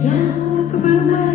як мене.